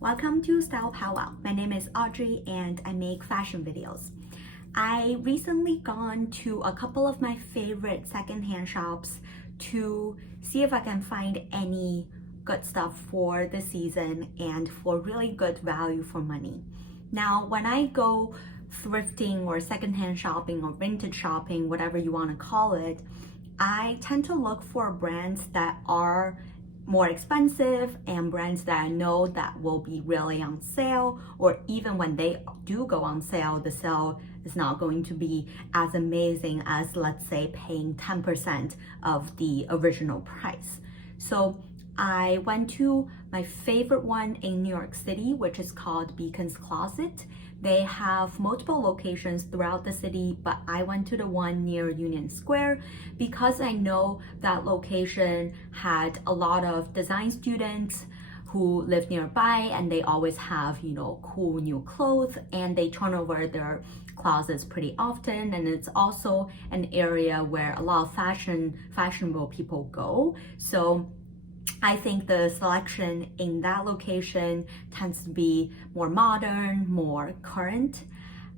Welcome to Style Powwow. My name is Audrey and I make fashion videos. I recently gone to a couple of my favorite secondhand shops to see if I can find any good stuff for the season and for really good value for money. Now, when I go thrifting or secondhand shopping or vintage shopping, whatever you want to call it, I tend to look for brands that are more expensive and brands that I know that will be really on sale, or even when they do go on sale, the sale is not going to be as amazing as, let's say, paying 10% of the original price. So I went to my favorite one in New York City, which is called Beacon's Closet. They have multiple locations throughout the city, but I went to the one near Union Square because I know that location had a lot of design students who live nearby, and they always have, cool new clothes, and they turn over their closets pretty often. And it's also an area where a lot of fashionable people go. So I think the selection in that location tends to be more modern, more current.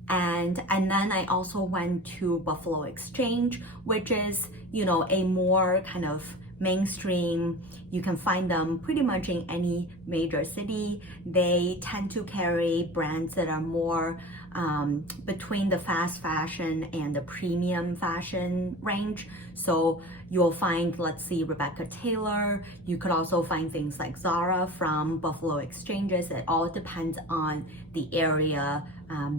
And then I also went to Buffalo Exchange, which is, a more kind of mainstream. You can find them pretty much in any major city. They tend to carry brands that are more between the fast fashion and the premium fashion range. So you'll find, let's see, Rebecca Taylor. You could also find things like Zara from Buffalo Exchanges. It all depends on the area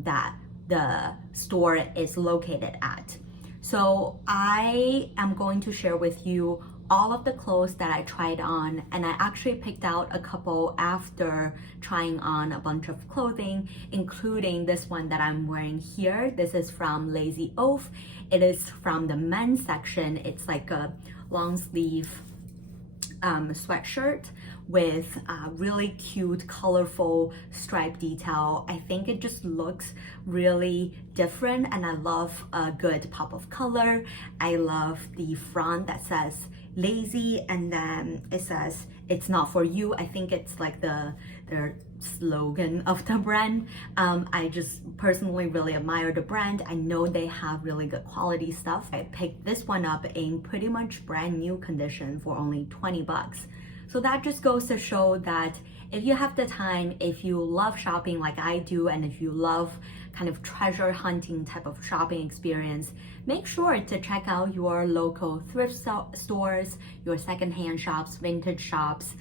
that the store is located at. So I am going to share with you all of the clothes that I tried on, and I actually picked out a couple after trying on a bunch of clothing, including this one that I'm wearing here. This is from Lazy Oaf. It is from the men's section. It's like a long sleeve sweatshirt with really cute, colorful stripe detail. I think it just looks really different, and I love a good pop of color. I love the front that says lazy, and then it says it's not for you. I think it's like their slogan of the brand. I just personally really admire the brand. I know they have really good quality stuff. I picked this one up in pretty much brand new condition for only 20 bucks. So that just goes to show that if you have the time, if you love shopping like I do, and if you love kind of treasure hunting type of shopping experience, make sure to check out your local thrift stores, your secondhand shops, vintage shops.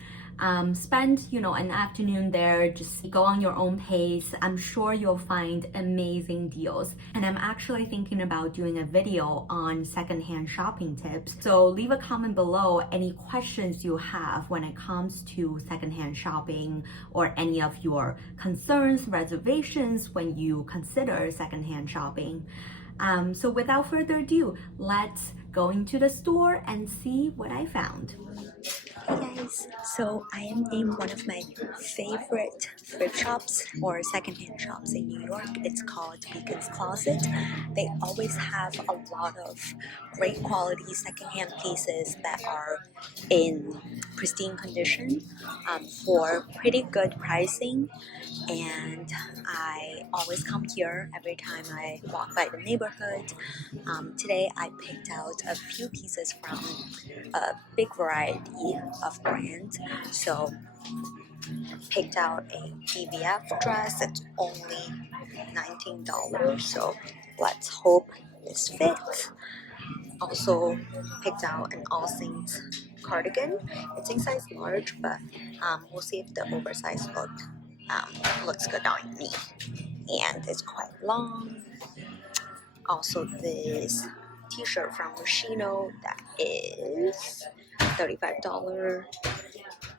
Spend, an afternoon there, just go on your own pace. I'm sure you'll find amazing deals. And I'm actually thinking about doing a video on secondhand shopping tips. So leave a comment below any questions you have when it comes to secondhand shopping, or any of your concerns, reservations when you consider secondhand shopping. So without further ado, let's go into the store and see what I found. Hey guys, so I am in one of my favorite thrift shops or secondhand shops in New York. It's called Beacon's Closet. They always have a lot of great quality secondhand pieces that are in pristine condition for pretty good pricing. And I always come here every time I walk by the neighborhood. Today I picked out a few pieces from a big variety of brands. So picked out a DVF dress. It's only $19, so let's hope this fits. Also picked out an AllSaints cardigan. It's in size large, but we'll see if the oversized look looks good on me. And it's quite long. Also this t-shirt from Moschino that is $35.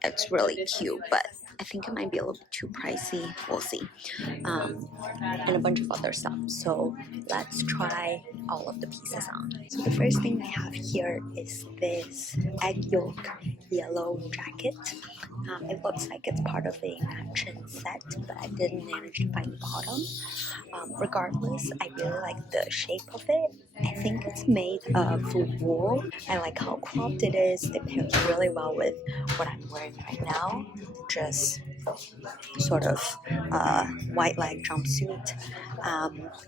It's really cute, but I think it might be a little bit too pricey. We'll see. And a bunch of other stuff. So let's try all of the pieces on. So the first thing I have here is this egg yolk yellow jacket. It looks like it's part of a matching set, but I didn't manage to find the bottom. Regardless, I really like the shape of it. I think it's made of wool. I like how cropped it is. It pairs really well with what I'm wearing right now. Just sort of white leg jumpsuit.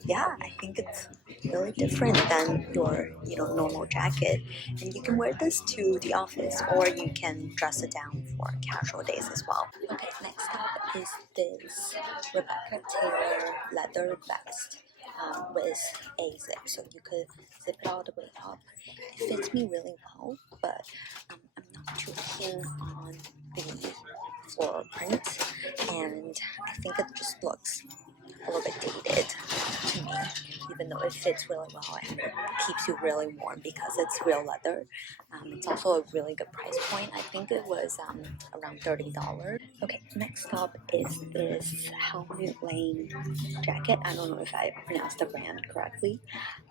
Yeah, I think it's really different than your normal jacket, and you can wear this to the office or you can dress it down for casual days as well. Okay, next up is this Rebecca Taylor leather vest with a zip, so you could zip it all the way up. It fits me really well, but I'm not too keen on the floral print, and I think it just looks a little bit dated to me, even though it fits really well and it keeps you really warm because it's real leather. It's also a really good price point. I think it was around $30. Okay, next up is this Helmut Lang jacket. I don't know if I pronounced the brand correctly,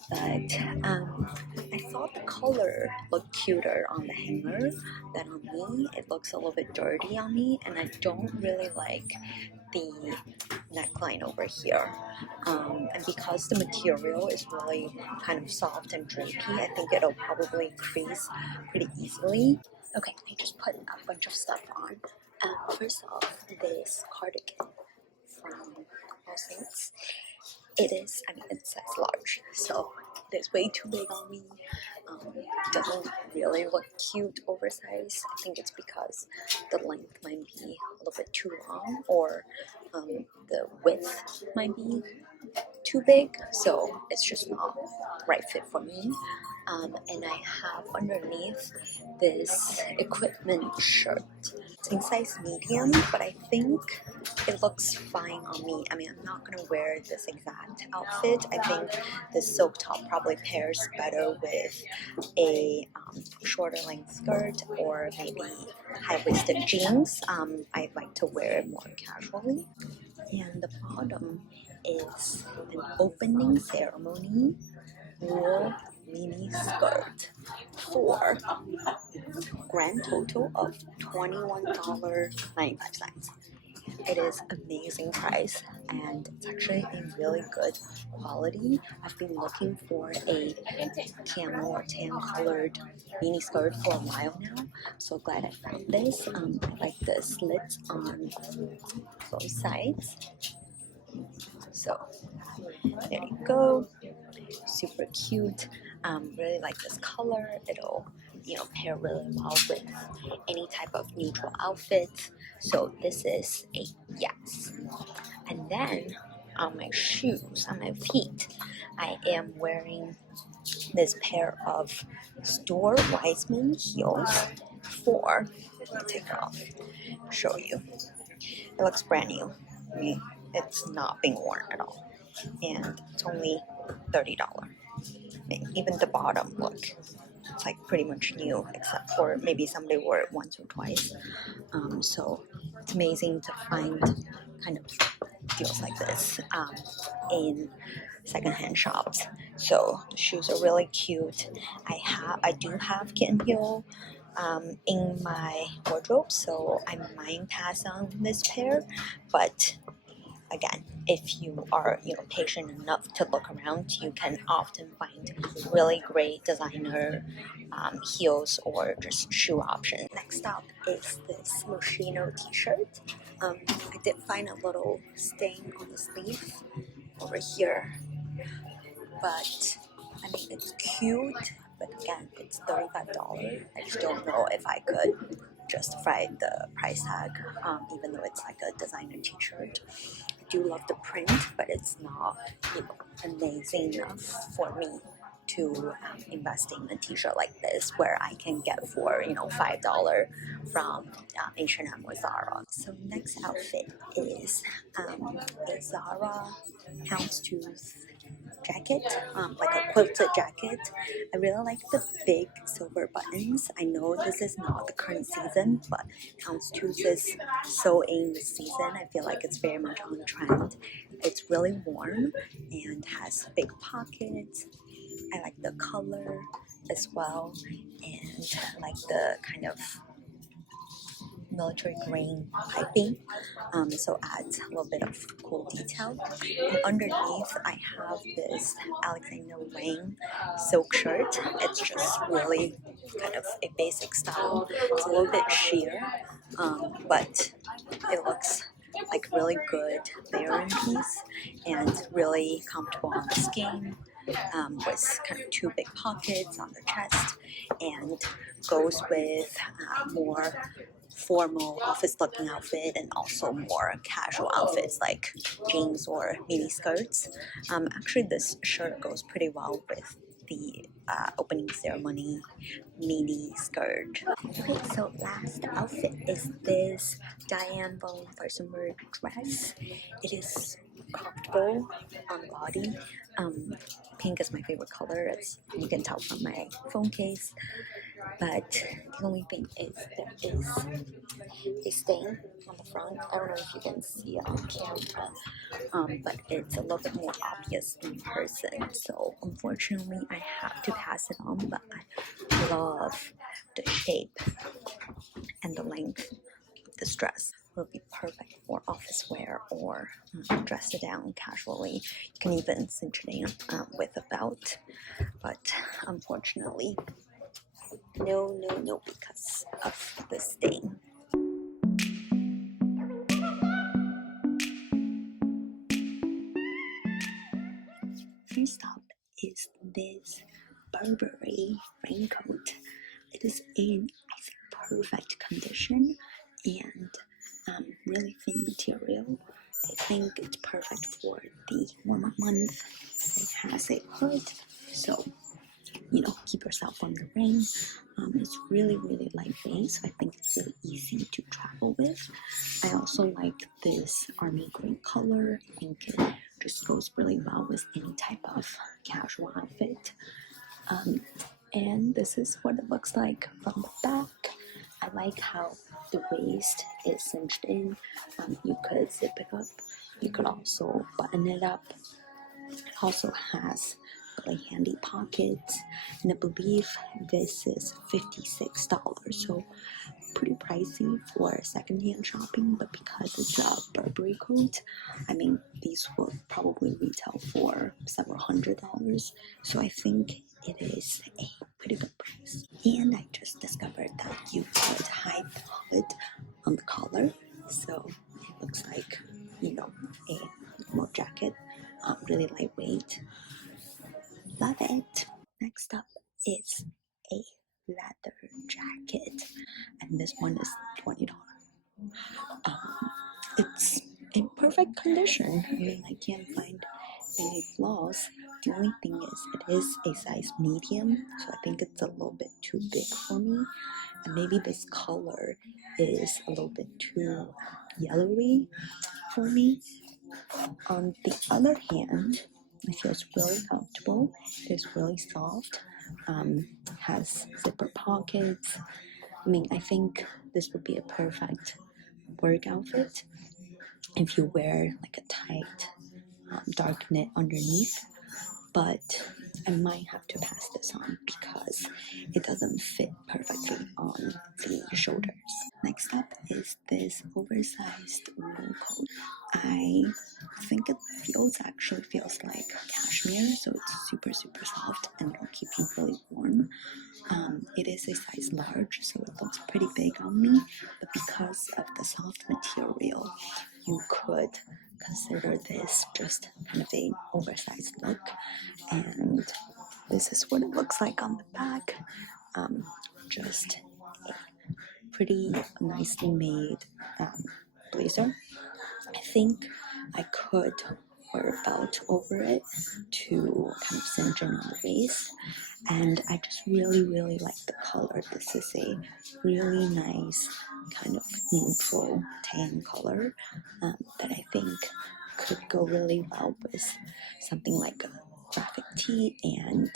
but I thought the color looked cuter on the hanger than on me. It looks a little bit dirty on me, and I don't really like the neckline over here, and because the material is really kind of soft and drapey, I think it'll probably crease pretty easily. Okay, I just put a bunch of stuff on. First off, this cardigan from AllSaints. It says large, so it's way too big on me. Doesn't really look cute oversized. I think it's because the length might be a little bit too long, or the width might be too big, so it's just not the right fit for me. And I have underneath this equipment shirt. It's in size medium, but I think it looks fine on me. I'm not gonna wear this exact outfit. I think this silk top probably pairs better with a shorter length skirt or maybe high-waisted jeans. I like to wear it more casually. And the bottom is an opening ceremony wool mini skirt for grand total of $21.95. It is amazing price, and it's actually in really good quality. I've been looking for a camel or tan colored mini skirt for a while now, so glad I found this. I like the slits on both sides, so there you go. Super cute. Really like this color. It'll pair really well with any type of neutral outfit, so this is a yes. And then on my shoes, on my feet, I am wearing this pair of Stuart Weitzman heels for, let me take it off, show you. It looks brand new. I mean, it's not being worn at all, and it's only $30. Even the bottom, look, it's like pretty much new, except for maybe somebody wore it once or twice. So it's amazing to find kind of deals like this in secondhand shops. So the shoes are really cute. I do have kitten heel in my wardrobe, so I might pass on this pair, but again, if you are patient enough to look around, you can often find really great designer heels or just shoe options. Next up is this Moschino t-shirt. I did find a little stain on the sleeve over here, but it's cute, but again, it's $35. I just don't know if I could justify the price tag, even though it's like a designer t-shirt. I do love the print, but it's not amazing enough for me to invest in a t-shirt like this, where I can get for $5 from H&M or Zara. So next outfit is a Zara houndstooth jacket, like a quilted jacket. I really like the big silver buttons. I know this is not the current season, but houndstooth is so in the season. I feel like it's very much on trend. It's really warm and has big pockets. I like the color as well, and I like the kind of military green piping. so adds a little bit of cool detail. And underneath I have this Alexander Wang silk shirt. It's just really kind of a basic style. It's a little bit sheer, but it looks like really good layering piece and really comfortable on the skin, with kind of two big pockets on the chest, and goes with more formal office looking outfit and also more casual outfits like jeans or mini skirts. Actually this shirt goes pretty well with the opening ceremony mini skirt. Okay, so last outfit is this Diane von Furstenberg dress. It is comfortable on the body. Pink is my favorite color, as you can tell from my phone case. But the only thing is there is a stain on the front. I don't know if you can see it on camera, but it's a little bit more obvious in person. So unfortunately, I have to pass it on. But I love the shape and the length of this dress. Will be perfect for office wear or dress it down casually. You can even cinch it in with a belt. But unfortunately, no, because of the stain. First up is this Burberry raincoat. It is in, I think, perfect condition and really thin material. I think it's perfect for the warm-up month. It has a hood, so you know, keep yourself from the rain. It's really lightweight, so I think it's really easy to travel with. I also like this army green color. I think it just goes really well with any type of casual outfit. And this is what it looks like from the back. I like how the waist is cinched in. You could zip it up. You could also button it up. It also has really handy pockets, and I believe this is $56, so pretty pricey for secondhand shopping, but because it's a Burberry coat, I mean, these will probably retail for several $100s, so I think it is a pretty good price. And I just discovered that you could hide the hood on the collar, so it looks like, you know, a normal jacket, really lightweight. Love it. Next up is a leather jacket, and this one is $20. It's in perfect condition. I mean, I can't find any flaws. The only thing is it is a size medium, so I think it's a little bit too big for me, and maybe this color is a little bit too yellowy for me. On the other hand, it feels really comfortable. It's really soft. Has zipper pockets. I mean, I think this would be a perfect work outfit if you wear like a tight dark knit underneath. But I might have to pass this on because it doesn't fit perfectly on the shoulders. Next up is this oversized wool coat. I think it actually feels like cashmere, so it's super soft and it'll keep you really warm. It is a size large, so it looks pretty big on me, but because of the soft material, you could consider this just kind of an oversized look. And this is what it looks like on the back. Just a pretty nicely made blazer. I think I could wear a belt over it to kind of cinch in on the waist, and I just really like the color. This is a really nice kind of neutral tan color that I think could go really well with something like a graphic tee and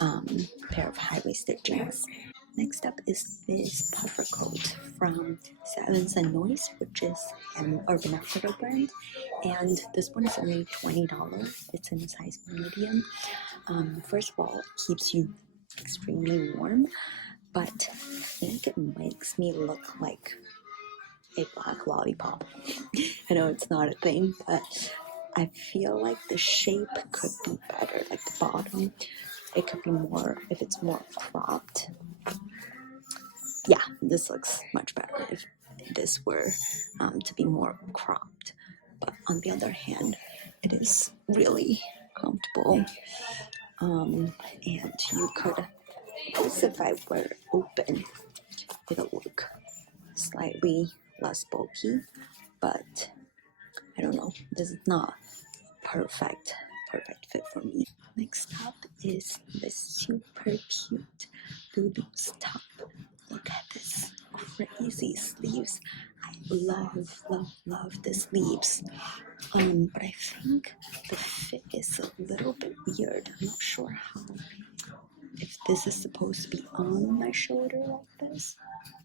a pair of high-waisted jeans. Next up is this puffer coat from Silence and Noise, which is an Urban Outfitter brand, and this one is only $20. It's in a size medium. First of all, it keeps you extremely warm, but I think it makes me look like a black lollipop. I know it's not a thing, but I feel like the shape could be better, like the bottom. It could be more, if it's more cropped. Yeah, this looks much better if this were to be more cropped. But on the other hand, it is really comfortable. And you could, I guess if I were open, it'll look slightly less bulky, but I don't know, this is not perfect fit for me. Next up is this super cute Lulus top. Look at this crazy sleeves. I love the sleeves. But I think the fit is a little bit weird. I'm not sure how, if this is supposed to be on my shoulder like this,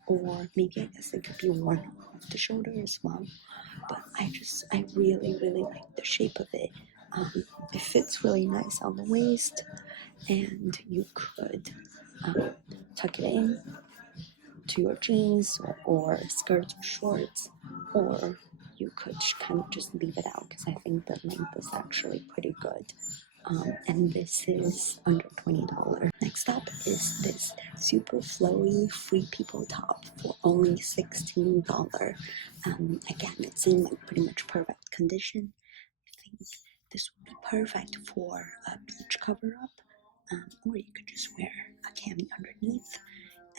or maybe I guess it could be worn off the shoulder as well. But I really like the shape of it. It fits really nice on the waist, and you could tuck it in to your jeans or skirts or shorts, or you could kind of just leave it out because I think the length is actually pretty good. And this is under $20. Next up is this super flowy Free People top for only $16. Again, it's in like pretty much perfect condition. I think this would be perfect for a beach cover up, or you could just wear a cami underneath,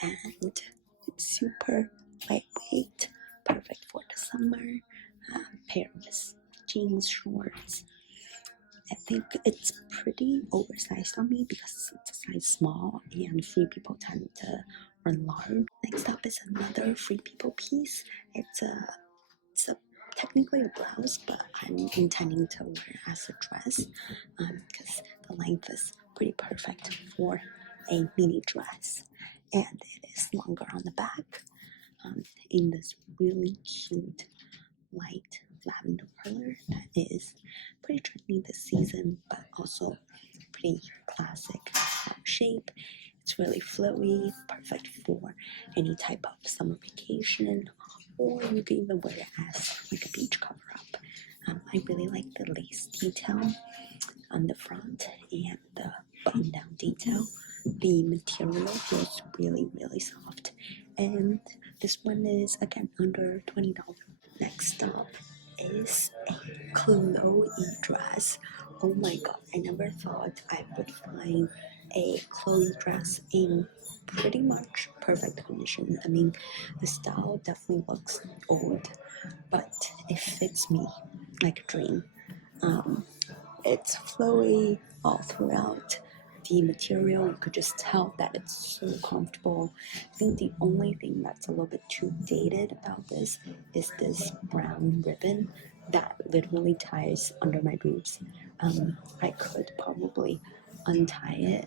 and it's super lightweight, perfect for the summer. Pair with jeans, shorts. I think it's pretty oversized on me because it's a size small and Free People tend to run large. Next up is another Free People piece. It's technically a blouse, but I'm intending to wear it as a dress because the length is pretty perfect for a mini dress, and it is longer on the back in this really cute light lavender color that is pretty trendy this season, but also pretty classic shape. It's really flowy, perfect for any type of summer vacation, or you can even wear it as like a beach cover up. I really like the lace detail on the front and the button down detail. The material feels really soft, and this one is again under $20. Next up is a Chloé dress. Oh my god, I never thought I would find a Chloé dress in pretty much perfect condition. I mean, the style definitely looks old, but it fits me like a dream. It's flowy all throughout. The material, you could just tell that it's so comfortable. I think the only thing that's a little bit too dated about this is this brown ribbon that literally ties under my boobs. I could probably untie it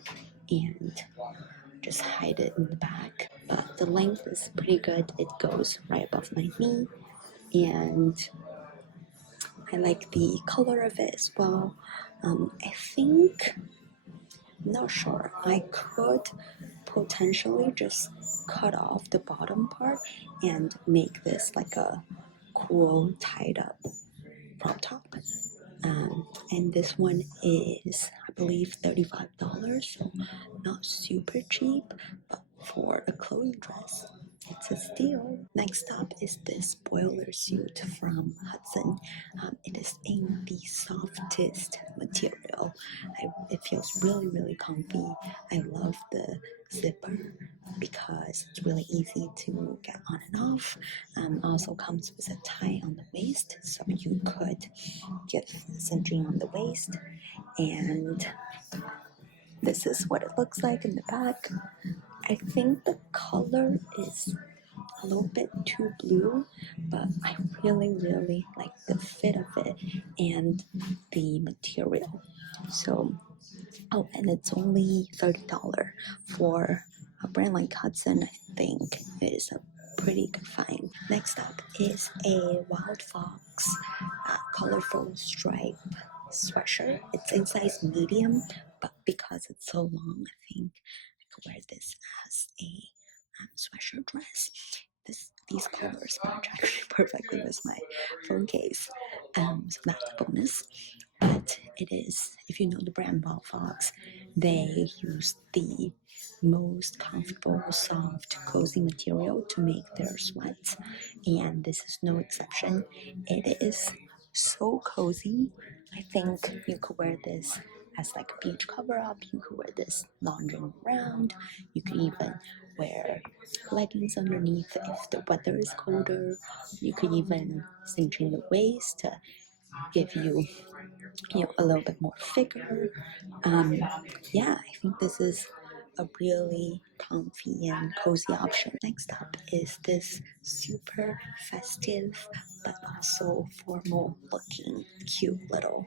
and just hide it in the back, but the length is pretty good. It goes right above my knee, and I like the color of it as well. I think, I'm not sure, I could potentially just cut off the bottom part and make this like a cool tied up crop top. And this one is, I believe, $35, so not super cheap, but for a Chloe dress, it's a steal. Next up is this boiler suit from Hudson. It is in the softest material. It feels really comfy. I love the zipper because it's really easy to get on and off. Also comes with a tie on the waist, so you could get cinching on the waist, and this is what it looks like in the back. I think the color is a little bit too blue, but I really like the fit of it and the material. So, oh, and it's only $30 for a brand like Hudson. I think it is a pretty good find. Next up is a Wildfox colorful stripe sweatshirt. It's in size medium, but because it's so long, I think I could wear this as a sweatshirt dress. these colors match actually perfectly with my phone case, so that's a bonus. But it is, if you know the brand Wildfox, they use the most comfortable, soft, cozy material to make their sweats, and this is no exception. It is so cozy. I think you could wear this as like a beach cover up. You could wear this lounging around. You could even wear leggings underneath if the weather is colder. You could even cinch in the waist to give you, a little bit more figure. Yeah, I think this is a really comfy and cozy option. Next up is this super festive but also formal looking cute little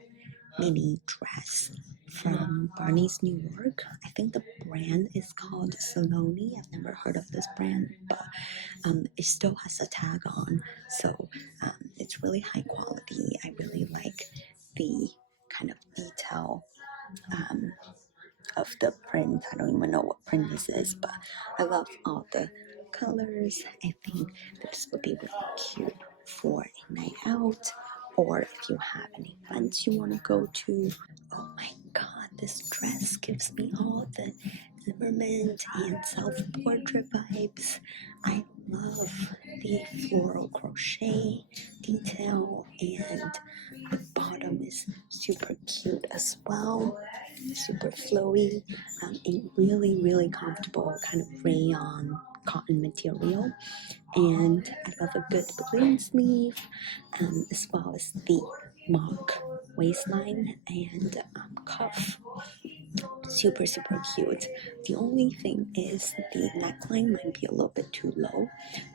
mini dress from Barney's New York. I think the brand is called Saloni. I've never heard of this brand, but it still has a tag on, so it's really high quality. I really like the kind of detail um, of the print. I don't even know what print this is, but I love all the colors. I think this would be really cute for a night out, or if you have any events you want to go to. Oh my god, this dress gives me all the Zimmerman and self-portrait vibes. I love the floral crochet detail, and the bottom is super cute as well, super flowy, and really, really comfortable kind of rayon cotton material. And I love a good balloon sleeve, as well as the mock waistline and cuff. Super, super cute. The only thing is the neckline might be a little bit too low,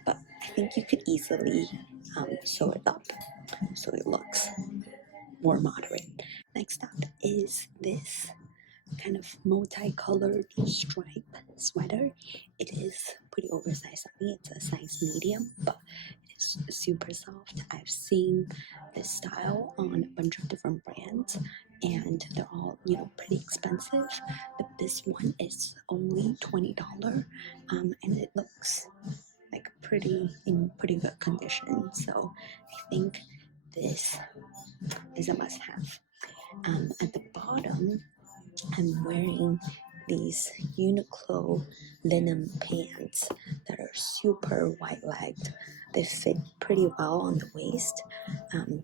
but I think you could easily sew it up so it looks more moderate. Next up is this kind of multicolored stripe sweater. It is pretty oversized on me. It's a size medium, but it is super soft. I've seen this style on a bunch of different brands, and they're all, pretty expensive. But this one is only $20, and it looks like in pretty good condition. So I think this is a must-have. At the bottom, I'm wearing these Uniqlo linen pants that are super wide-legged. They fit pretty well on the waist.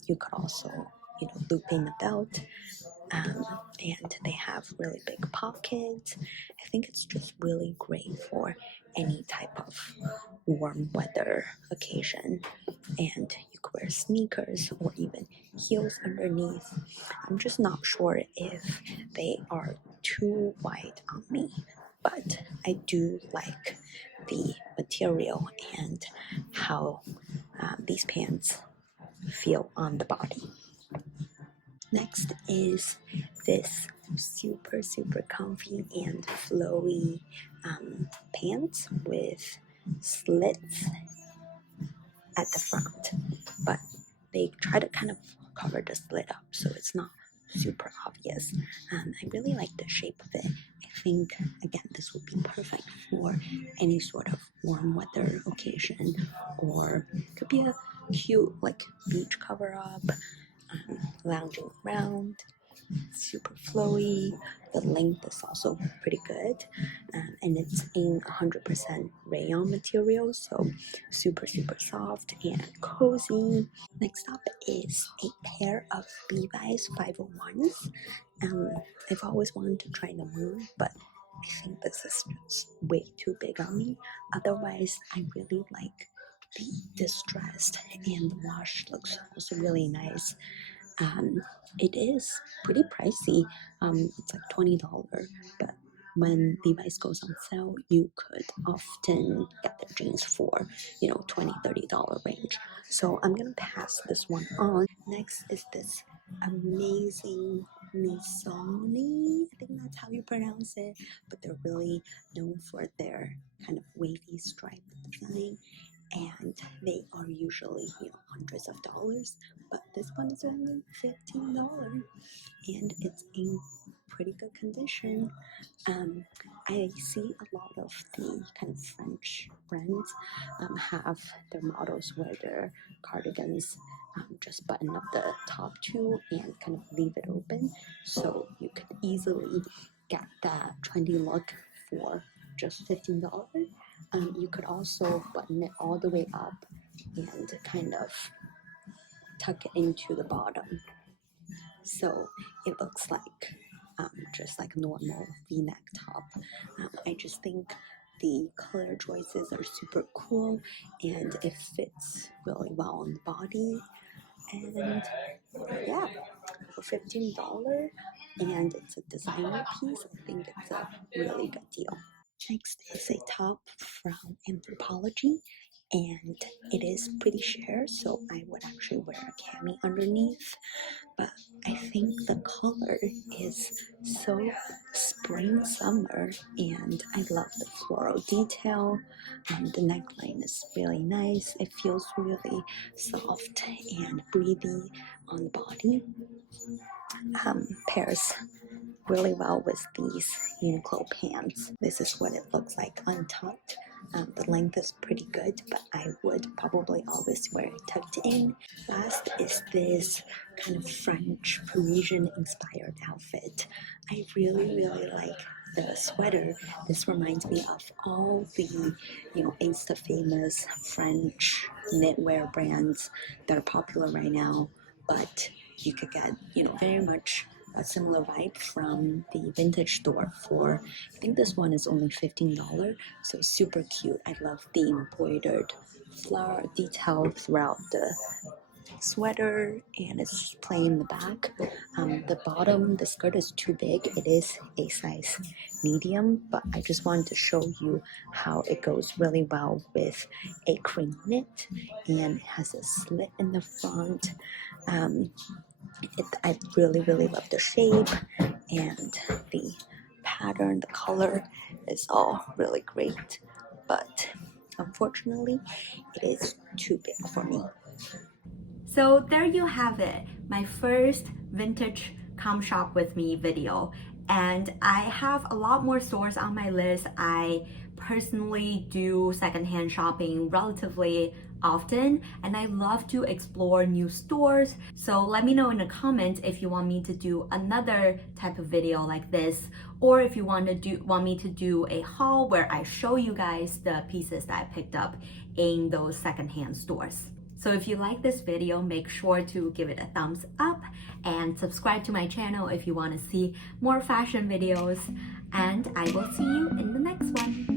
You could also, loop in the belt, and they have really big pockets. I think it's just really great for any type of warm weather occasion, and you could wear sneakers or even heels underneath. I'm just not sure if they are too wide on me, but I do like the material and how these pants feel on the body. Next is this super, super comfy and flowy pants with slits at the front, but they try to kind of cover the slit up so it's not super obvious. I really like the shape of it. I think, again, this would be perfect for any sort of warm weather occasion, or it could be a cute like beach cover up, lounging around. Super flowy. The length is also pretty good, and it's in 100% rayon material, so super, super soft and cozy. Next up is a pair of Levi's 501s. I've always wanted to try them on, but I think this is just way too big on me. Otherwise, I really like the distressed, and the wash looks also really nice. It is pretty pricey. It's like $20, but when Levi's goes on sale, you could often get their jeans for, $20-$30 range. So I'm gonna pass this one on. Next is this amazing Missoni. I think that's how you pronounce it, but they're really known for their kind of wavy stripe design. and they are usually, you know, hundreds of dollars, but this one is only $15, and it's in pretty good condition. I see a lot of the kind of French brands have their models where their cardigans just button up the top two and kind of leave it open, so you could easily get that trendy look for just $15. You could also button it all the way up and kind of tuck it into the bottom, so it looks like just like a normal v-neck top. I just think the color choices are super cool, and it fits really well on the body. And yeah, for $15, and it's a designer piece, I think it's a really good deal. Next is a top from Anthropology, and it is pretty sheer, so I would actually wear a cami underneath, but I think the color is so spring summer, and I love the floral detail. The neckline is really nice. It feels really soft and breathy on the body. Pairs really well with these Uniqlo pants. This is what it looks like untucked. The length is pretty good, but I would probably always wear it tucked in. Last is this kind of French Parisian inspired outfit. I really like the sweater. This reminds me of all the, you know, Insta famous French knitwear brands that are popular right now, but you could get, you know, very much a similar vibe from the vintage store for, I think this one is only $15, so super cute. I love the embroidered flower detail throughout the sweater, and it's just plain in the back. The bottom, the skirt is too big. It is a size medium, but I just wanted to show you how it goes really well with a cream knit, and it has a slit in the front. I really love the shape, and the pattern, the color is all really great, but unfortunately it is too big for me. So there you have it, my first vintage come shop with me video. And I have a lot more stores on my list. I personally do secondhand shopping relatively often, and I love to explore new stores. So let me know in the comments if you want me to do another type of video like this, or if you want me to do a haul where I show you guys the pieces that I picked up in those secondhand stores. So if you like this video, make sure to give it a thumbs up and subscribe to my channel if you want to see more fashion videos. And I will see you in the next one.